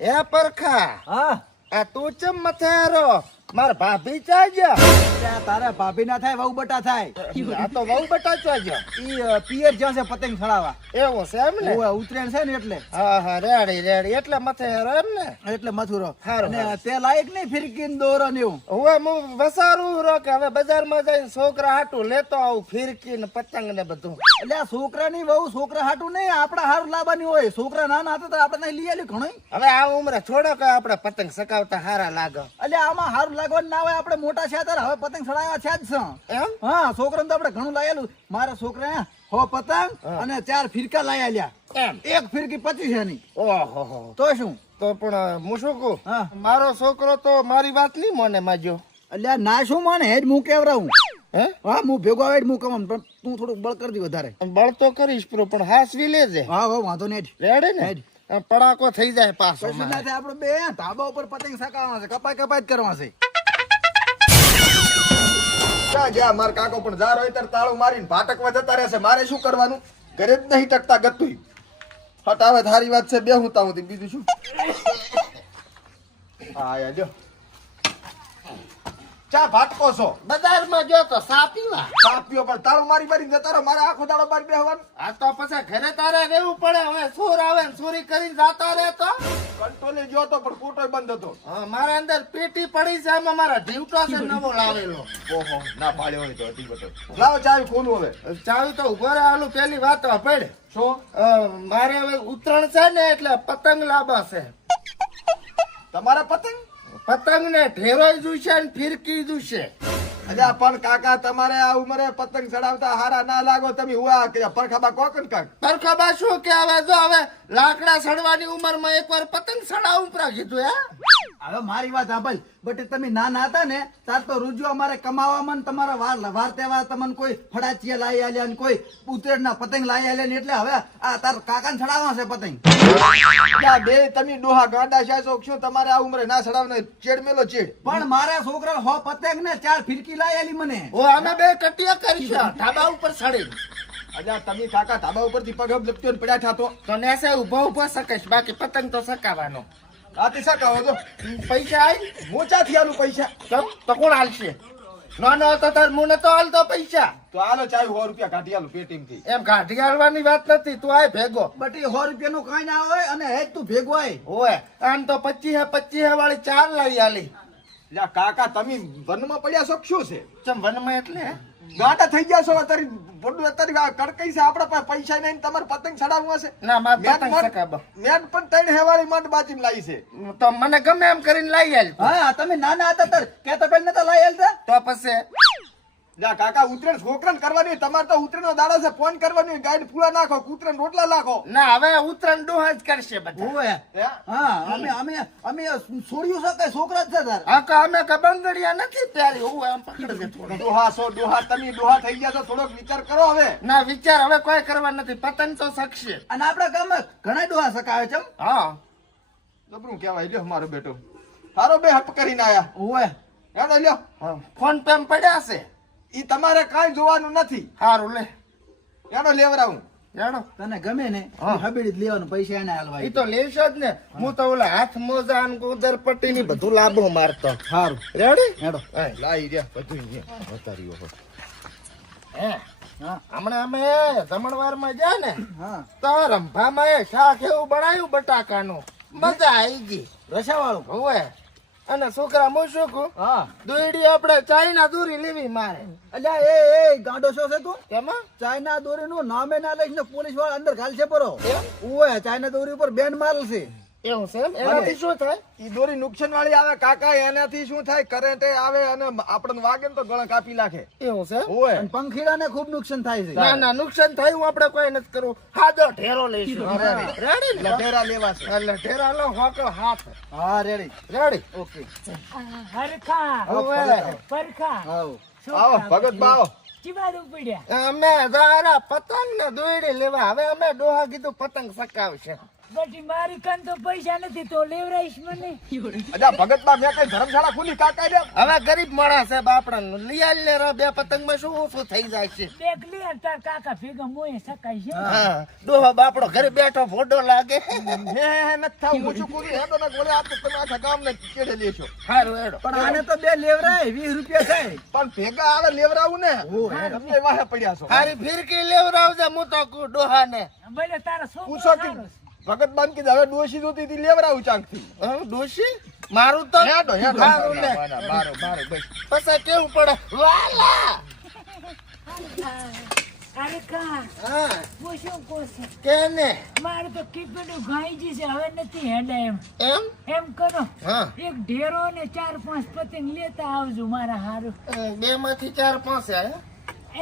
હે પરખા હા. આ તું ચમ મથારો માર ભાભી ચાજ્યા ત્યાં તારે ભાભી ના થાય વહુ બટા થાય. આ તો વહુ બટા ઈ પિયર જ્યાં છે પતંગ ચડાવવા એવો છે એમ ને? ઓવે, ઉત્તરાયણ છે ને એટલે. હા હા રેડી રેડી. એટલે મથેરો એમ ને? એટલે મથુરો. તે લાયક નહીં ફિરકીન દોરો ને એવું હવે હું વસારું રો કે હવે બજારમાં જઈને છોકરા હાટું લેતો આવું ફિરકીન ને પતંગ ને બધું. એટલે આ છોકરાની વહુ છોકરા હાટું નહીં આપડા હાર લાવવાની હોય. છોકરા નાના હતા તો આપણે લઈ આલ્યું ઘણું હવે આ ઉમરે થોડો કે આપણે પતંગ સકાવતા હારા લાગે. એટલે આમાં હારું લાગવાનું ના હોય આપણે મોટા છે ત્યારે હવે પતંગ ચડાવ્યા છે જ છે. એમ? હા છોકરાને તો આપણે ઘણું લાયેલું. મારા છોકરા હો પતંગ અને ચાર ફિરકા લ્યા એમ? એક ફિરકી પચીસ એની. ઓહો. તો શું? તો પણ હું શું કહું? મારો છોકરો તો મારી વાત નહીં મને માજો. એટલે ના શું માને હેડ હું કેવરાવું. હે? હા હું ભેગો આવે હું કમામ પણ તું થોડું બળ કરી દી વધારે. બળ તો કરીશ પ્રો પણ હાસવી લેજે. હા હા વાંધો નહીં રેડે ને? પડાકો થઈ જાય પાછો આપણે બે ધાબા ઉપર પતંગ સકાવવા છે કપાય કપાય જ કરવા છે. ક્યાં ગયા માર કાકો પણ જાર હોય ત્યારે તાળું મારીને ભાટકવા જતા રહેશે મારે શું કરવાનું? ઘરે જ નહીં ટકતા ગતું હટ આવે થારી વાત છે બે હું તાવું બીજું શું? હા યા લ્યો ચા ભાટકો છો? બજારમાં જો તો સા પીવા. ચા પીઓ પણ તારો મારી મારી જતા રહો. મારે આખો દાડો બાર બેહવાનું. આ તો પછી ઘરે તારે રહેવું પડે. હવે સુર આવે ને સુરી કરીને જાતા રહે તો. કંટ્રોલે ગયો તો પણ કોટો બંધ હતો. હા, મારા અંદર પેટી પડી છે. એમાં મારા ઢીવટો છે નવો લાવેલો. ઓહો ના પાડ્યો હોય તો હજી બધો. લાવો ચાવી ખોલું હવે. ચાવી તો ઊભો રહે. આલું પેલી વાત પડે શું? મારે હવે ઉત્તરાયણ છે ને એટલે પતંગ લાવવા છે. તમારા પતંગ? પતંગ ને ઢેરોય જોઈશે ને ફિરકી જોઈશે. અજા પણ કાકા તમારે આ ઉંમરે પતંગ ચડાવતા હારા ના લાગો તમે હુઆ કે પરખાબા કોકન કાક? પરખાબા શું કે હવે જો હવે લાકડા સડવાની ઉંમરમાં એકવાર પતંગ ચડાવું પ્રા કીધું હે? હવે મારી વાત સાંભળ. બટ તમે નાના હતા ને તાર તો રૂજો અમારે કમાવામાં તમારા વાર વાર તહેવાર તમને કોઈ ફડાચિયા લાવી આલ્યા ને કોઈ ઉત્તરાયણના પતંગ લાવી આલ્યા ને એટલે હવે આ તાર કાકાને ચડાવવા છે પતંગ. બે તમે ડોહા ગાંડા છે છો શું? તમારે આ ઉમરે ના ચડાવને? ચેડ મેલો ચેડ. પણ મારા છોકરા હો પતંગ ને ચાર ફિરકી લાવી આલી મને. ઓ અમે બે કટિયા કરી છે. ધાબા ઉપર સડી. અજા તમે કાકા ધાબા ઉપરથી પગ લપટ્યો ને પડ્યા ઠાતો તો. નેસે ઊભો ઊભો સકેશ બાકી પતંગ તો સકાવાનો સકાવો તો પૈસા આઈ મોચાથી આલું પૈસા. તો તો કોણ હાલશે? ના ના તો તાર મુને તો હાલતો પૈસા. તો આલો ચાવી સો રૂપિયા કાઢી આલું પેટીમથી એમ કાઢી વાત નથી તું આય ભેગો. બટ એ સો રૂપિયા નું કઈ ના હોય અને હે તું ભેગો આય. ઓય આમ તો પચીસ પચીસ વાળી ચાર લાવી આલી. કાકા તમે વનમાં પડ્યા છો શું છે? ચમ વનમાં એટલે? હે? ગાંડા થઈ ગયા છો અત્યારે. બોડું અત્યારે કડકઈ છે આપડા પાસે પૈસા નહીં તમારે પતંગ ચડાવવું હશે. ના માર પતંગ સકાબો મેન પણ ત્રણ હેવાળી મંડ બાજીને લાવી છે. તો મને ગમે એમ કરીને લાવી આલ હા તમે નાના હતા ત્યારે. કે તો પેલ નતા લાવી આલતા? તો પછી જા કાકા ઉતરેણ છોકરાને કરવાની તમારે તો ઉતરેણનો દાડો છે. ફોન કરવાની ગાઈડ ફૂલા નાખો કૂતરાને રોટલા નાખો ના હવે ઉત્તરાયણ ડોહા જ કરશે બધા. ઓવે હે? હા અમે અમે અમે છોડ્યું છે કે છોકરા જ છે તાર? હા કે અમે કે બંગડિયા નથી પ્યારી હું આમ પકડજે થોડો ડોહા છો ડોહા. તમે ડોહા થઈ ગયા તો થોડોક વિચાર કરો હવે. ના વિચાર હવે કોઈ કરવા નથી. પતંગ તો શકશે. અને આપણા ગામમાં ઘણા ડોહા સકાવે છે હા. જબરું કહેવાય. લ્યો મારો બેટો. તારો બે હપ કરીને આયા. ઓવે હેડો લ્યો. ફોન પેમ પડ્યા છે? ઈ તમારે કાંઈ જોવાનું નથી. સારું લે. એનો લેવરાવું? જાણો તને ગમે ને હા. હબીડી જ લેવાનું પૈસા એને હાલવા એ તો લેશો જ ને. હું. તો ઓલા હાથ મોજા અને ઉદર પટ્ટી ની બધું લાભો મારતો. સારું રેડી હેડો. લાઈ રહ્યા બધું અહીંયા. વતાર્યો હોય. હે? હા. હમણાં અમે જમણવારમાં ગયા ને હા. તો રંભામાં એ શાક એવું બનાવ્યું બટાકાનું. મજા આવી ગઈ. રસાવાળું? હોવે. અને છોકરા મો શું કહું હા. દોયડી આપણે ચાઇના દોરી લેવી મારે. અલ્યા એ એ ગાંડો છો છે તું? કેમાં? ચાઇના દોરી નું નામે ના લઈશ ને પોલીસવાળા અંદર ઘાલશે પરો. ઓય ચાઇના દોરી ઉપર બેન છે. એવું છે એનાથી શું થાય? ઈ દોરી નુકસાન વાળી આવે કાકા એનાથી શું થાય? કરંટ આવે અને આપણને વાગે તો ગળા કાપી નાખે. એવું છે ઓય અને પંખીડાને ખૂબ નુકસાન થાય છે. ના ના નુકસાન થયું આપણે કોઈ નથી કરવું. હાજો ઢેરો લઈશું. રેડી ને? લટેરા લેવા છે એટલે ઢેરા લો હોકળો હાથ. હા રેડી રેડી ઓકે હરખા. હવે પરખા. આવો. ભગત બાવો અમે પતંગ ને દોયડી લેવા. હવે અમે ડોહા કીધું પતંગ સકાવશે. પછી મારી કન તો પૈસા નથી તો લેવરાઈશ મને. અજા ભગતમાં મેં કઈ ધર્મશાળા ખુલી કાકા ને હવે ગરીબ માણસ છે બાપડા લઈ ને રે, બે પતંગમાં શું ઓછું થઈ જાય છે? બેગ લે તાર કાકા ભેગા મોએ શકાય છે. હા ડોહો બાપડો ઘરે બેઠો ફોડો લાગે. હે હે હે થાવ હું શું હેડો ના ગોળે આ તમે આખા ગામને કેડે લેશો સારું હેડો. પણ આને તો બે લેવરાય વીસ રૂપિયા થાય. પણ ભેગા આવે લેવરાવું ને? તમને વાહે પડ્યા છો. હારી ફિરકી લેવરાવજે હું તો ડોહા ને ભલે તારા પૂછો કે. ભગત બાન કીધું હવે ડોશી જોતી હતી લેવરાવું ચાંકથી ડોશી? મારું તો હેડો હેડો મારું લે મારો મારો બસ. પછી કેવું પડે? વાલા અરે કા? હા. હું છું? કે ને મારે તો કીપેડું ઘાઈ જશે હવે નથી હેડા એમ. એમ? એમ કરો. હા. એક ઢેરો ને ચાર પાંચ પતંગ લેતા આવજો મારા હારું. બે માંથી ચાર પાંચ આયા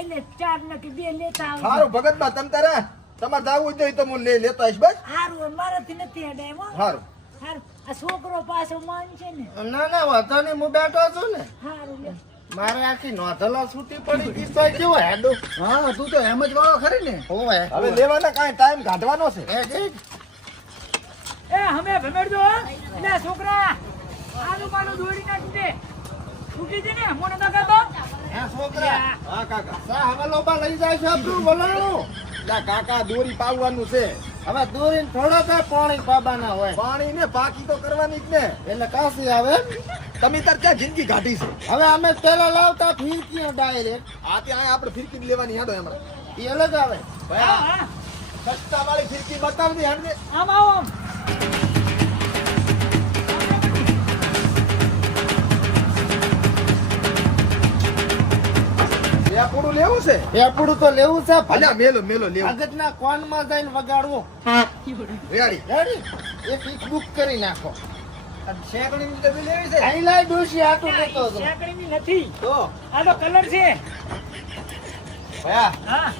એટલે ચાર ને કે બે લેતા આવજો. સારું ભગત બા તમ તારે તમારે જાવું હોય તો હું લઈ લેતો આવીશ બસ. સારું મારાથી નથી હેડાય સારું સારું આ છોકરો પાછો માન છે ને. ના ના વાંધો નહીં હું બેઠો છું ને. સારું લે મારે આખી નોંધલા છૂટી પડી ગઈ તો કેવો હેડો. હા તું તો એમ જ વાળો ખરી ને. હોવે. હવે લેવાના કાંઈ ટાઈમ કાઢવાનો છે. એ જે. એ હમે ભમેડજો લે છોકરા આનું માનું દોડી નાખી દે. છૂટી છે ને મોનો તો. કાતો હા છોકરા હા કાકા. સા હવે લોબા લઈ જાય છે આપણું બોલાણું લા કાકા દોરી પાવવાનું છે. હવે દોરીને થોડો થાય પાણી પાબાના હોય. પાણી ને પાકી તો કરવાની જ ને. એટલે કાશી આવે. તમે તાર ક્યાં જિંદગી કાઢી છે? હવે અમે પેલા લાવતા ફીરકી ડાયરેક્ટ આ ત્યાં આપણે ફિરકી જ લેવાની હાડો એમાં. એ અલગ આવે. હા હા. સસ્તા વાળી ફિરકી બતાવી દે આમ આવો આમ. બે પૂડું લેવું છે? એપડું તો લેવું છે ભલે મેલો મેલો લેવું. ભગતના કોનમાં જઈને વગાડવો. રેડી. રેડી? એક ઈક બુક કરી નાખો. શેકડી ડબ્બી લેવી છે. આઈ ડોશી આટું લેતો હતો. શેકડીની નથી. તો? આ તો કલર છે. ભયા હા.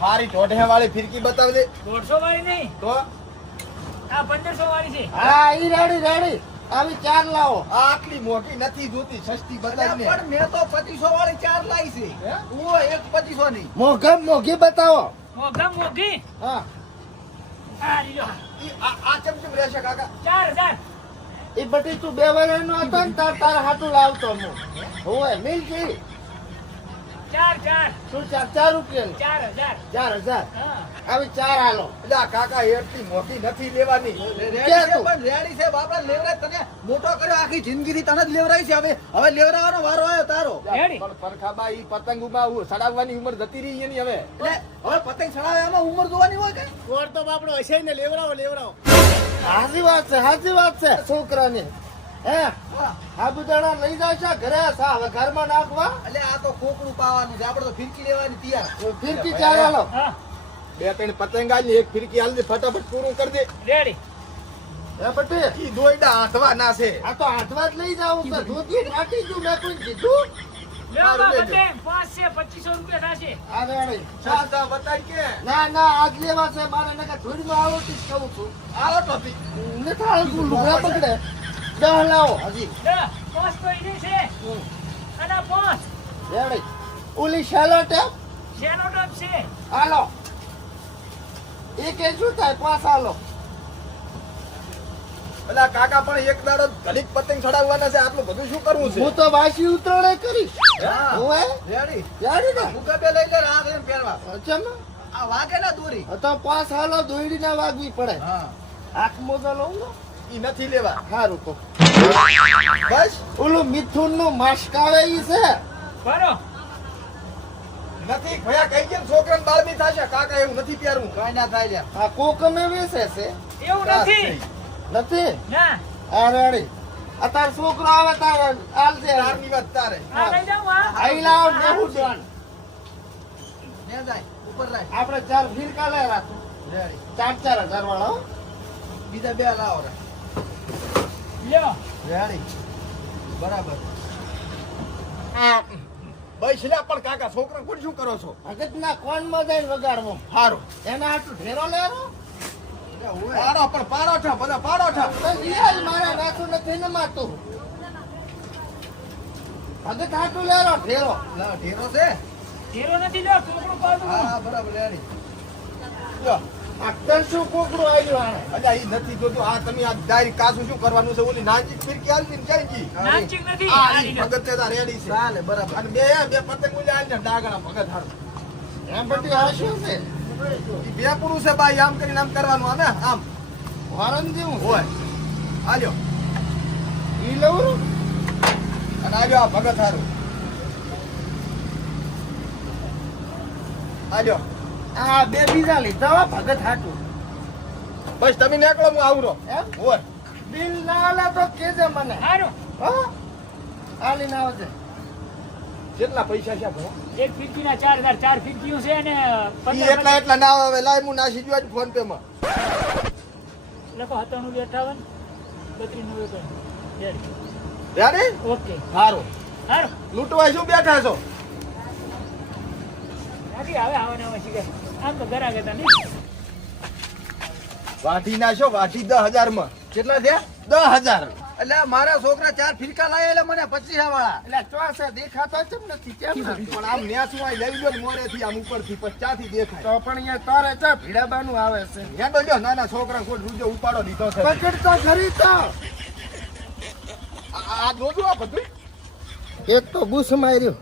મારી ટોઢે વાળી ફિરકી બતાવી દે. દોઢસો વાળી નહીં. તો? આ પંદરસો વાળી છે. હા ઈ રેડી રેડી. આવી ચાર લાવો. આ આટલી મોટી નથી જોતી સસ્તી બતાવી પણ મેં તો પચીસો વાળી ચાર લાવી છે. હું? એક પચીસો ની. મોઘમ મોઘી બતાવો. મોઘમ મોઘી? હા. આ ચમચમ રહેશે કાકા? ચાર હજાર. એ બટી તું બે વર્ષનો હતો ને તાર તાર હાટું લાવતો હું. હોય મિલકી. શું ચાર ચાર રૂપિયા ચાર હજાર. ચાર હજાર? હા. ચાર હાલો. એટલે કાકા એટલી મોટી નથી લેવાની. રેડી ક્યાં છે તું? પણ રેડી છે બાપા લેવરાય તને મોટો કર્યો આખી જિંદગી તને જ લેવરાય છે હવે. હવે લેવરાવાનો વારો આવ્યો તારો. રેડી. પણ પરખાબા ઈ પતંગમાં ઉ- સડાવવાની ઉંમર જતી રહી એની હવે. એટલે હવે પતંગ સડાવવામાં ઉંમર જોવાની હોય કે? કોર તો બાપડો હશે ને લેવરાવો લેવરાવો. હાજી વાત છે હાજી વાત છે. છોકરાની. સાબુદાણા લઈ જાવ છે ઘરે સા હવે ઘરમાં નાખવા? એટલે આ તો ખોકડું પાવાનું છે. આપણે તો ફિરકી લેવાની તૈયાર. ફિરકી ચાર હાલો. બે ત્રણ પતંગ આલી એક ફિરકી હાલ દે ફટાફટ પૂરું કરી દે. રેડી. હે બટી ઈ દોયડા હાથવા ના છે. આ તો હાથવા જ લઈ જાવ તો ધોતી રાખી દઉં મેં કોઈ કીધું. ના ના આજ લેવા છે મારે થોડી થોડીમાં આવડતી છું. આવો નથી પકડે. દહ લાવો. હજી. પાંચ તો ઈ છે. અને પાંચ રેડી. ઓલી શાલો ટેપ? શેનો ડબ છે. હાલો. એ શું થાય? પાસ હાલો. પેલા કાકા પણ એક દાડો ઘડીક પતંગ ચડાવવાના છે. આટલું બધું શું કરવું છે? હું તો વાસી ઉતરણે કરી હા. હોવે રેડી. રેડી ને? ભૂકા બે લઈ લે રાત એમ પહેરવા. અચમ આ વાગે ના દોરી? તો પાસ હાલો દોરી ના વાગવી પડે. હા. આંખ મોજા લઉં ને? ઈ નથી લેવા. સારું તો બસ ઓલું મિથુનનું માસ્ક આવે ઈ છે. બરો. નથી ભયા કઈ કેમ છોકરાને બાળમી થશે. કાકા એવું નથી પ્યારું કઈ ના થાય લ્યા. આ કોકમે વેસે છે એવું નથી. નથી? ના. આ રેડી. આ તાર છોકરો આવે તાર આલજે તારની વાત તારે. આ લઈ જાઉં આ આઈ લાવ નેવું ડન ને જાય ઉપર લાય આપણે ચાર ફીર કાલે રાખું. ચાર ચાર હજાર વાળા બીજા બે લાવો રે. લ્યો. રેડી. બરાબર. છેલ્લા પણ કાકા છોકરા કોણ શું કરો છો? અગત્યના કોનમાં જઈને વગાડવો. સારું એના આટલું ઢેરો લેરો પાડો પણ પાડો છો બધા પાડો છો તો ઈયાજ નથી ને માતું અગત હાટું લેરો ઢેરો. ઢેરો છે? ઢેરો નથી લ્યો છોકરું પાડું. હા બરાબર રેડી. લ્યો. આ તને શું કોકડું આવ્યું આને અલ્યા ઈ નથી જોતું. આ તમે આ ડાયરી કાસું શું કરવાનું છે? ઓલી નાનજી ફિરકી આલવી ને ક્યાં ગઈ? નાનચીક નથી. આ આ ઈ ભગત રેડી છે. ચાલે બરાબર. અને બે બે પતંગ ઓલી આલને ડાગણા ભગત હારું. એમ બધી આ શું છે? ઈ બે પુરુષ છે બાઈ આમ કરીને આમ કરવાનું આને આમ. હોરન જેવું હોય. આલ્યો. ઈ લવરું અને આલ્યો આ ભગત હારું. આલ્યો. આ બે બીજા લીધા હો ભગત હાટું. બસ તમે નીકળો હું આવું એમ? હોય. બિલ ના આલે તો કેજે મને. હારું. હો? આલીને આવજે. કેટલા પૈસા છે ભણો એક ફિરકીના ચાર હજાર ચાર ફિરકીઓ છે ને એટલા એટલા ના આવે લાય હું નાસી જો ફોન પે માં લખો બે અઠાવન બત્રીસ નવ્વે. રેડી ઓકે સારું હારું. લૂંટવા શું બેઠા છો? બાકી હવે આવવાના આવે છે કે આમ તો ઘરા ગયા નહીં. વાઢી નાશો વાઢી દસ હજારમાં કેટલા થયા? દસ હજાર. એટલે મારા છોકરા ચાર ફિરકા લાયા એટલે મને પચીસ વાળા એટલે ચોસે દેખાતો કેમ નથી કેમ નથી? પણ આમ ન્યાસું આ લઈ લો મોરે થી આમ ઉપરથી પચાથી દેખાય. તો પણ અહીંયા તારે છે ભીડાબાનું આવે છે. હેડો જો નાના છોકરા કોઈ રૂજો ઉપાડો દીધો છે. પકડ તો ખરી તો. આ આ જોજો આ બધું. એક તો બુસ માર્યું.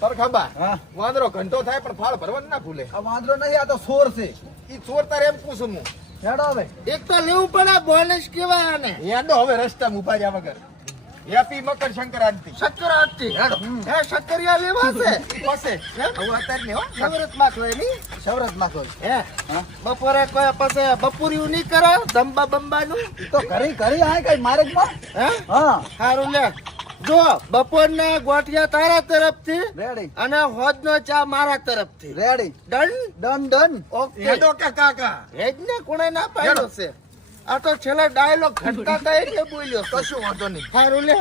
પરખબા હા. વાંદરો ઘંટો થાય પણ ફાળ ભરવાનું ના ભૂલે. આ વાંદરો નહીં આ તો સોર છે. ઈ સોર તારે એમ પૂછું હું. હેડો હવે. એક તો લેવું પડે બોનસ કેવા આને? હેડો હવે રસ્તા ઊભા જ્યા વગર. હેપી મકર સંક્રાંતિ. સંક્રાંતિ હેડો. હે શક્કરિયા લેવા છે? પાસે હવે અત્યારે ને હો. નવરતમાં હોયની? સવરતમાં કોઈ હે? બપોરે કોઈ પાસે બપુરીયું નહીં કરો દંબા બંબાનું? તો ઘરે ઘરે આય કઈ મારે જ માં હે? હા. સારું લે. જો બપોરના ગોઠિયા તારા તરફથી રેડી અને હોજનો ચા મારા તરફથી. Ready done done done okay હેડો કે કાકા. હેજ ને કોણે ના પાડ્યો છે? આ તો છેલ્લો ડાયલોગ ખટકા એટલે બોલ્યો કશું વાંધો નહીં. સારું લે.